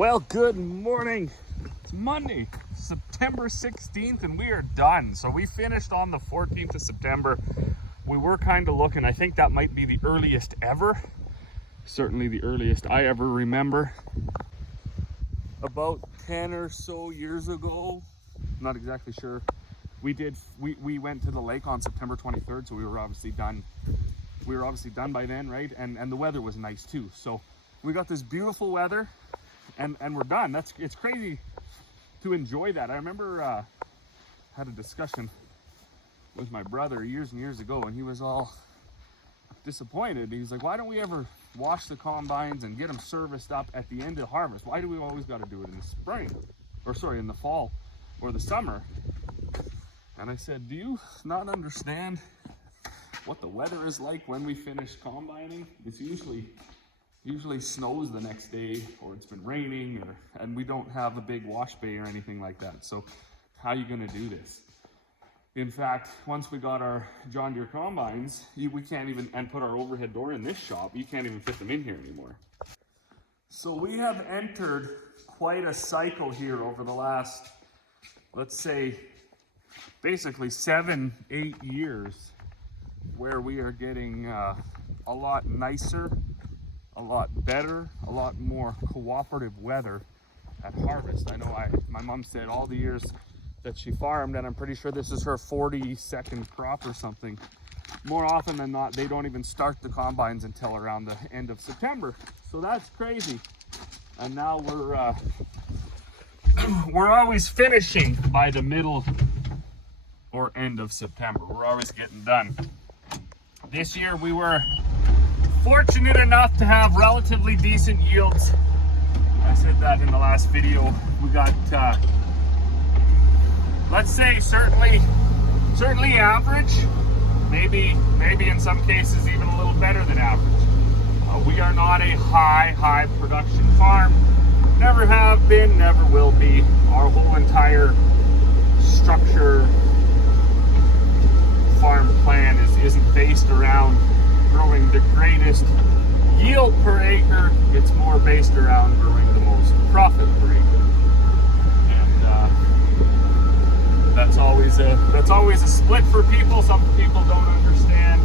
Well, good morning. It's Monday, September 16th, and we are done. So we finished on the 14th of September. We were kind of looking, I think that might be the earliest ever. Certainly the earliest I ever remember. About 10 or so years ago, not exactly sure, we went to the lake on September 23rd, so we were obviously done. We were obviously done by then, right? And the weather was nice too. So we got this beautiful weather and we're done. It's crazy to enjoy that. I remember had a discussion with my brother years and years ago, and he was all disappointed. He was like, why don't we ever wash the combines and get them serviced up at the end of harvest? Why do we always got to do it in the spring, or sorry, in the fall or the summer? And I said, do you not understand what the weather is like when we finish combining? It's usually snows the next day, or it's been raining, and we don't have a big wash bay or anything like that. So how are you going to do this? In fact, once we got our John Deere combines, we can't even, and put our overhead door in this shop, you can't even fit them in here anymore. So we have entered quite a cycle here over the last, let's say, basically 7-8 years, where we are getting a lot nicer, a lot better, a lot more cooperative weather at harvest. I know my mom said all the years that she farmed, and I'm pretty sure this is her 42nd crop or something. More often than not, they don't even start the combines until around the end of September. So that's crazy. And now we're always finishing by the middle or end of September. We're always getting done. This year we were fortunate enough to have relatively decent yields. I said that in the last video. We got let's say certainly average, maybe in some cases even a little better than average. We are not a high production farm. Never have been, never will be. Our whole entire structure, farm plan isn't based around growing the greatest yield per acre. It's more based around growing the most profit per acre. That's always a split for people. Some people don't understand,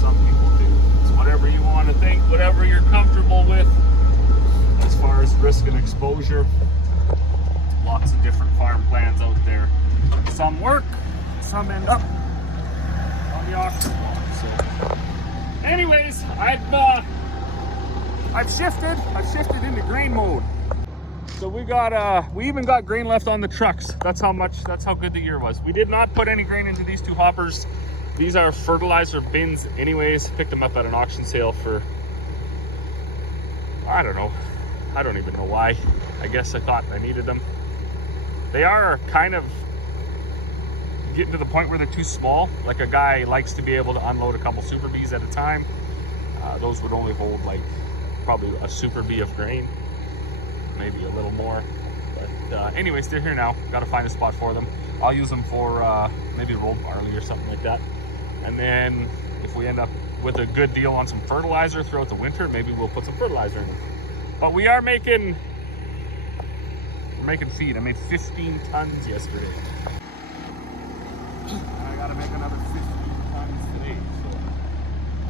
some people do. It's whatever you want to think, whatever you're comfortable with as far as risk and exposure. Lots of different farm plans out there. Some work, some end up on the auction block. So anyways, I've shifted into grain mode. So we even got grain left on the trucks. That's how good the year was. We did not put any grain into these two hoppers. These are fertilizer bins anyways. Picked them up at an auction sale for, I don't know. I don't even know why. I guess I thought I needed them. They are kind of getting to the point where they're too small. Like a guy likes to be able to unload a couple super bees at a time. Those would only hold like probably a super bee of grain. Maybe a little more, but anyways, they're here now. Got to find a spot for them. I'll use them for maybe rolled barley or something like that. And then if we end up with a good deal on some fertilizer throughout the winter, maybe we'll put some fertilizer in them. But we're making feed. I made 15 tons yesterday. And I got to make another 15 tons today. So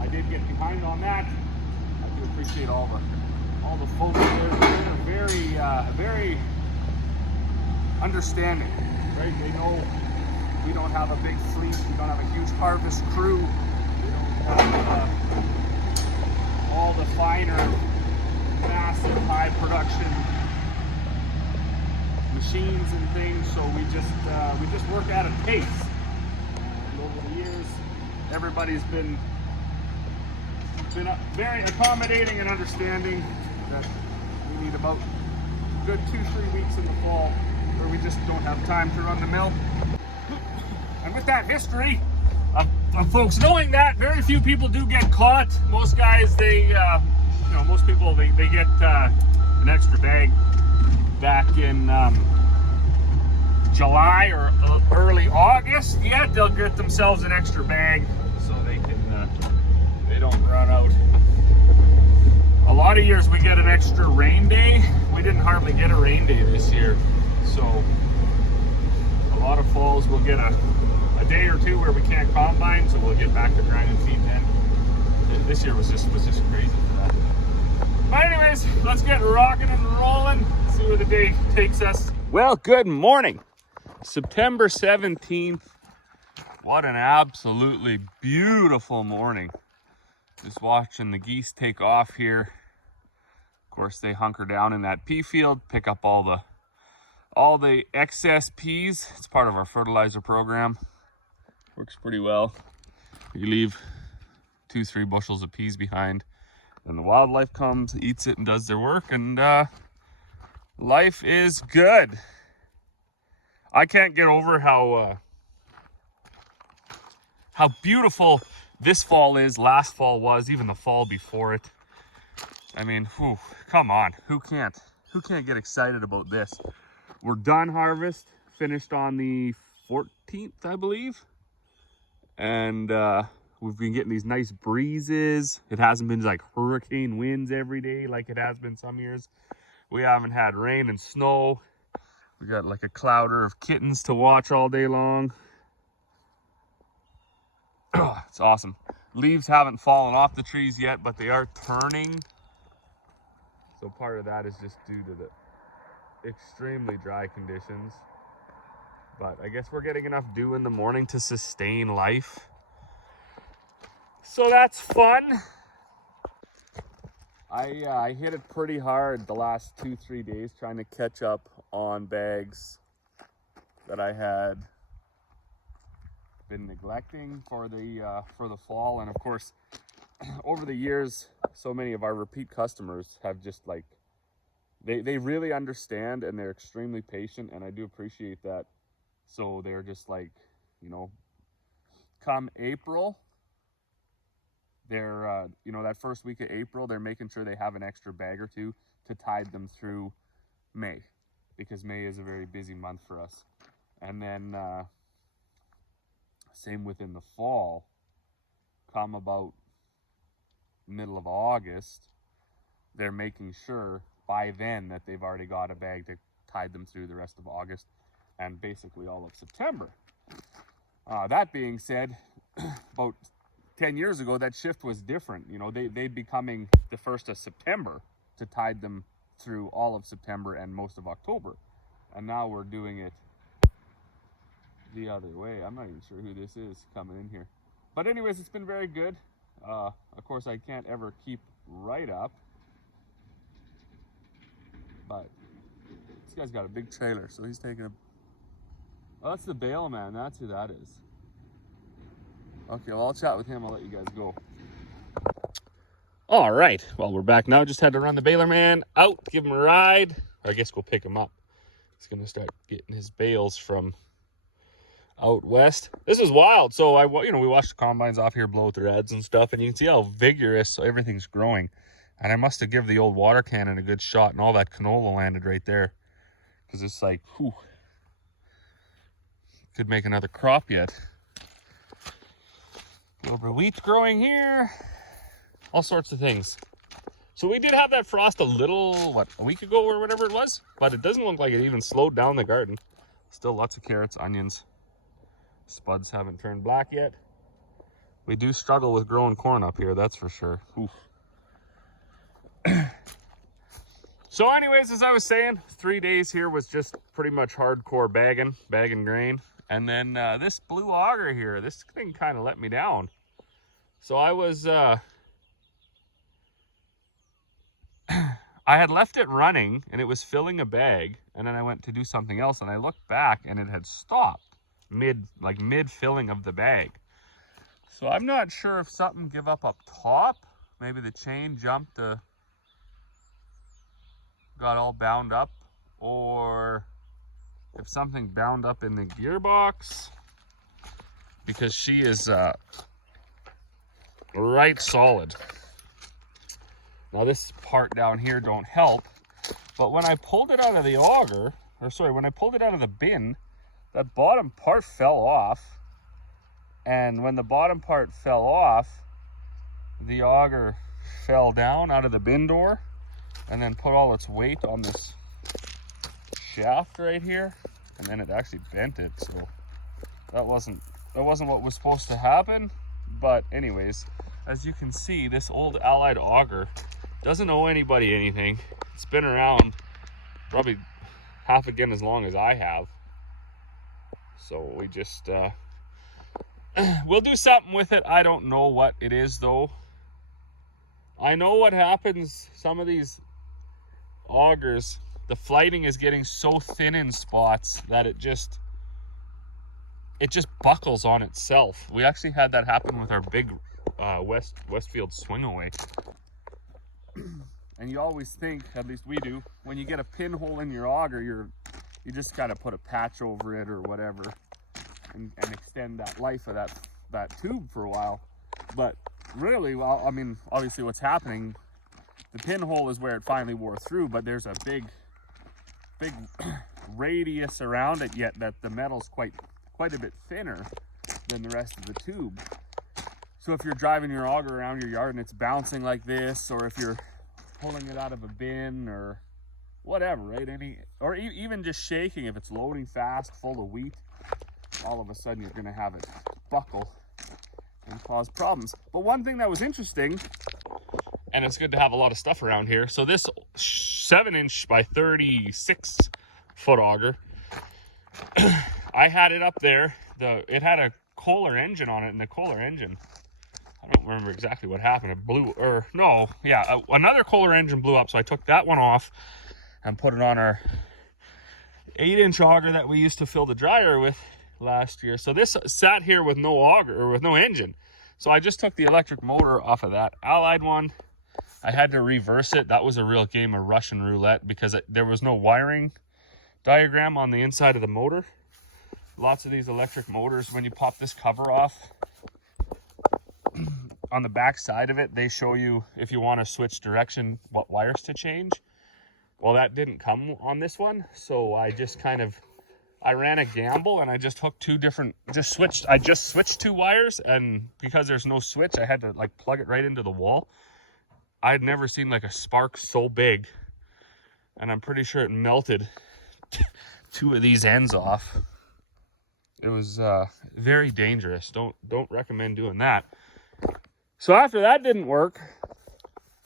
I did get behind on that. I do appreciate all the folks there. They're very understanding, right? They know we don't have a big fleet. We don't have a huge harvest crew. We don't have all the finer, massive, high production machines and things. So we just work at a pace. And over the years, everybody's been very accommodating and understanding that we need about a good 2-3 weeks in the fall where we just don't have time to run the mill. And with that history of folks knowing that, very few people do get caught. Most guys, most people they get an extra bag back in July or early August. Yeah, they'll get themselves an extra bag so they don't run out A lot of years we get an extra rain day. We didn't hardly get a rain day this year. So a lot of falls we'll get a day or two where we can't combine, so we'll get back to grinding feed then. This year was just crazy for that. But anyways, let's get rocking and rolling, see where the day takes us. Well, good morning. September 17th. What an absolutely beautiful morning. Just watching the geese take off here. Of course, they hunker down in that pea field, pick up all the excess peas. It's part of our fertilizer program. Works pretty well. You leave 2-3 bushels of peas behind, and the wildlife comes, eats it, and does their work, and life is good. I can't get over how beautiful this fall is, last fall was, even the fall before it. I mean, whew, come on, who can't get excited about this? We're done harvest, finished on the 14th, I believe. And we've been getting these nice breezes. It hasn't been like hurricane winds every day like it has been some years. We haven't had rain and snow. We got like a clouder of kittens to watch all day long. It's awesome. Leaves haven't fallen off the trees yet, but they are turning. So part of that is just due to the extremely dry conditions. But I guess we're getting enough dew in the morning to sustain life. So that's fun. I hit it pretty hard the last 2-3 days trying to catch up on bags that I had been neglecting for the fall. And of course, over the years, so many of our repeat customers have just like, they really understand and they're extremely patient, and I do appreciate that. So they're just like, you know, come April, they're, you know, that first week of April, they're making sure they have an extra bag or two to tide them through May, because May is a very busy month for us. And then same within the fall, come about middle of August, they're making sure by then that they've already got a bag to tide them through the rest of August and basically all of September. That being said, about 10 years ago, that shift was different. You know, they'd be coming the 1st of September to tide them through all of September and most of October. And now we're doing it the other way. I'm not even sure who this is coming in here. But anyways, it's been very good. Of course, I can't ever keep right up. But this guy's got a big trailer, so he's taking a... Oh, that's the bale man. That's who that is. Okay, well, I'll chat with him. I'll let you guys go. All right. Well, we're back now. Just had to run the baler man out, give him a ride. Or I guess go pick him up. He's going to start getting his bales from out west. This is wild. So, we watched the combines off here blow threads and stuff, and you can see how vigorous everything's growing. And I must have given the old water cannon a good shot, and all that canola landed right there. Because it's like, whew. Could make another crop yet. A little bit of wheat growing here. All sorts of things. So we did have that frost a week ago or whatever it was. But it doesn't look like it even slowed down the garden. Still lots of carrots, onions. Spuds haven't turned black yet. We do struggle with growing corn up here, that's for sure. Oof. So anyways, as I was saying, 3 days here was just pretty much hardcore bagging grain. And then this blue auger here, this thing kind of let me down. So I was, I had left it running and it was filling a bag, and then I went to do something else and I looked back and it had stopped mid filling of the bag. So I'm not sure if something gave up top. Maybe the chain jumped, got all bound up, or if something bound up in the gearbox, because she is right solid. Now this part down here don't help, but when I pulled it out of the auger, when I pulled it out of the bin, that bottom part fell off. And when the bottom part fell off, the auger fell down out of the bin door and then put all its weight on this shaft right here, and then it actually bent it. So that wasn't what was supposed to happen. But anyways, as you can see, this old Allied auger doesn't owe anybody anything. It's been around probably half again as long as I have. So we just we'll do something with it. I don't know what it is though. I know what happens. Some of these augers, the flighting is getting so thin in spots that it just buckles on itself. We actually had that happen with our big Westfield swing away. And you always think, at least we do, when you get a pinhole in your auger, you just gotta put a patch over it or whatever and extend that life of that tube for a while. But really, well, I mean, obviously what's happening, the pinhole is where it finally wore through, but there's a big radius around it yet that the metal's quite a bit thinner than the rest of the tube. So if you're driving your auger around your yard and it's bouncing like this, or if you're pulling it out of a bin or whatever, right? Even just shaking, if it's loading fast, full of wheat, all of a sudden you're gonna have it buckle and cause problems. But one thing that was interesting, and it's good to have a lot of stuff around here. So this 7-inch by 36-foot auger, I had it up there. It had a Kohler engine on it, and the Kohler engine, I don't remember exactly what happened. It blew, or no, yeah, another Kohler engine blew up. So I took that one off and put it on our 8-inch auger that we used to fill the dryer with last year. So this sat here with no auger, or with no engine. So I just took the electric motor off of that Allied one. I had to reverse it. That was a real game of Russian roulette because there was no wiring diagram on the inside of the motor. Lots of these electric motors, when you pop this cover off, on the back side of it, they show you if you want to switch direction, what wires to change. Well, that didn't come on this one. So I just I ran a gamble and I just hooked I just switched 2 wires, and because there's no switch, I had to like plug it right into the wall. I'd never seen like a spark so big, and I'm pretty sure it melted 2 of these ends off. It was very dangerous. Don't recommend doing that. So after that didn't work,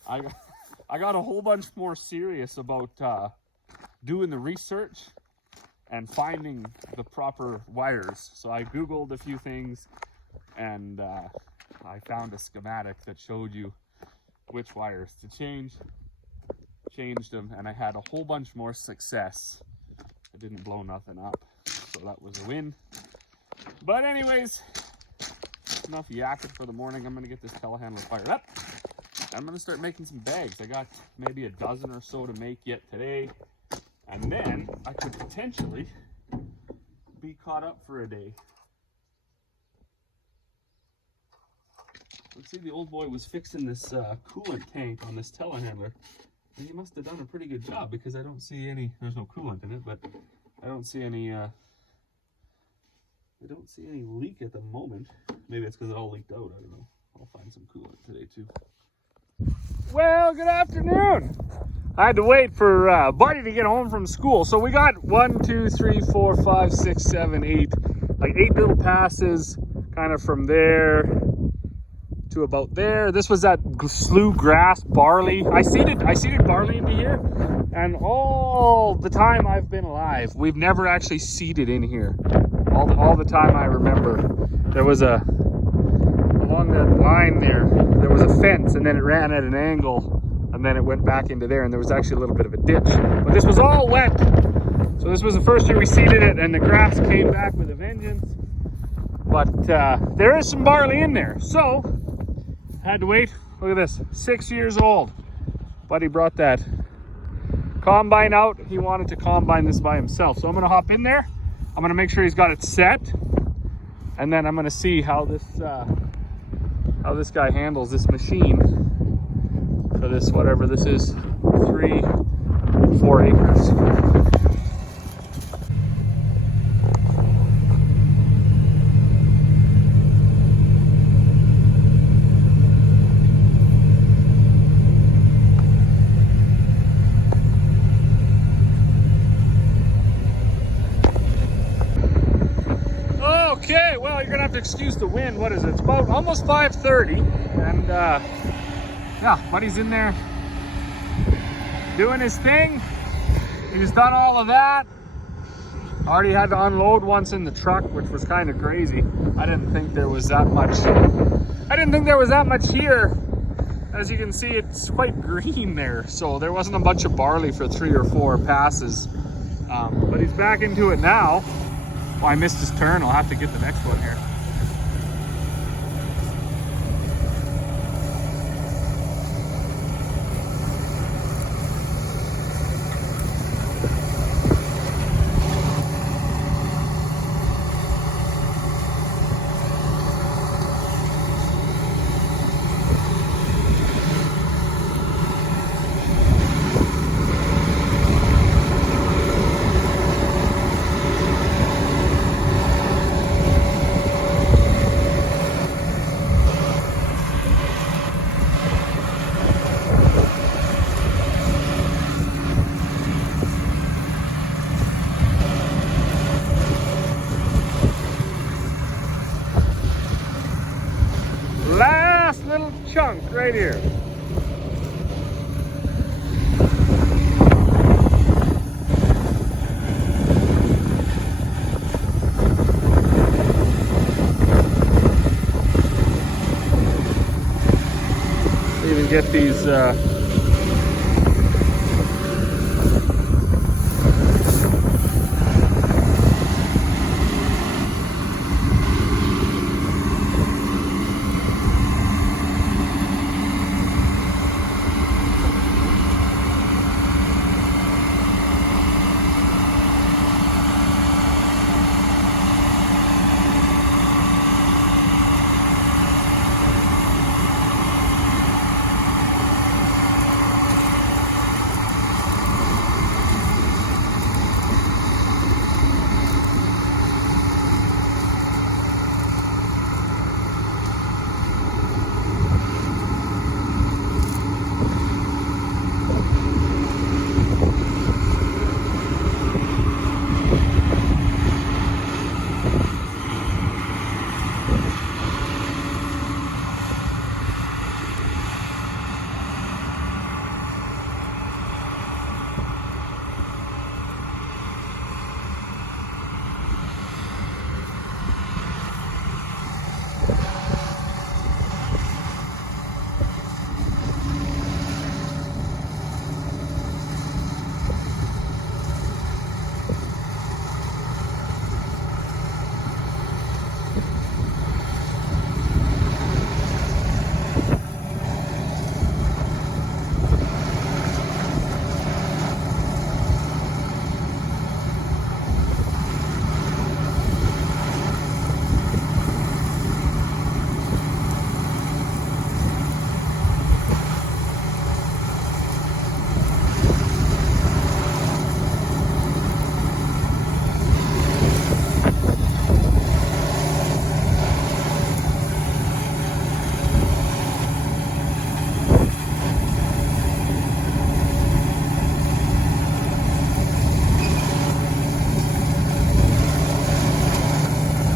I got a whole bunch more serious about doing the research and finding the proper wires. So I Googled a few things, and I found a schematic that showed you which wires to change. Changed them, and I had a whole bunch more success. I didn't blow nothing up, so that was a win. But anyways, enough yakking for the morning. I'm gonna get this telehandler fired up. I'm gonna start making some bags. I got maybe a dozen or so to make yet today, and then I could potentially be caught up for a day. Let's see, the old boy was fixing this coolant tank on this telehandler, and he must have done a pretty good job because I don't see any. There's no coolant in it, but I don't see any. I don't see any leak at the moment. Maybe it's because it all leaked out. I don't know. I'll find some coolant today too. Well, good afternoon. I had to wait for Buddy to get home from school. So we got 1, 2, 3, 4, 5, 6, 7, 8, like 8 little passes, kind of from there to about there. This was that slew grass barley. I seeded barley into here, and all the time I've been alive, we've never actually seeded in here. All the time I remember, there was along that line there was a fence, and then it ran at an angle, and then it went back into there, and there was actually a little bit of a ditch. But this was all wet. So this was the first year we seeded it, and the grass came back with a vengeance. But there is some barley in there. So had to wait. Look at this, 6 years old. Buddy brought that combine out. He wanted to combine this by himself. So I'm gonna hop in there. I'm gonna make sure he's got it set, and then I'm gonna see how this guy handles this machine for this, whatever this is, 3-4 acres. Well, you're gonna have to excuse the wind. What is it? It's about almost 5:30, and yeah, buddy's in there doing his thing. He's done all of that. Already had to unload once in the truck, which was kind of crazy. I didn't think there was that much. I didn't think there was that much here. As you can see, it's quite green there, so there wasn't a bunch of barley for 3 or 4 passes. But he's back into it now. Oh, I missed his turn. I'll have to get the next one here. Last little chunk right here. Even get these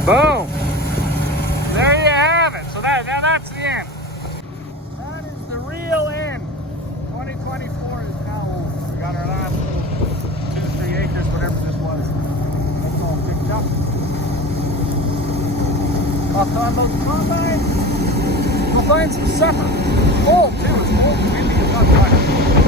boom. There you have it. So that's the end. That is the real end. 2024 is now over. We got our last 2-3 acres, whatever this was. That's all picked up. I'll talk about the combine. We'll find some supper. Cold too. It's cold and windy. It's not fun.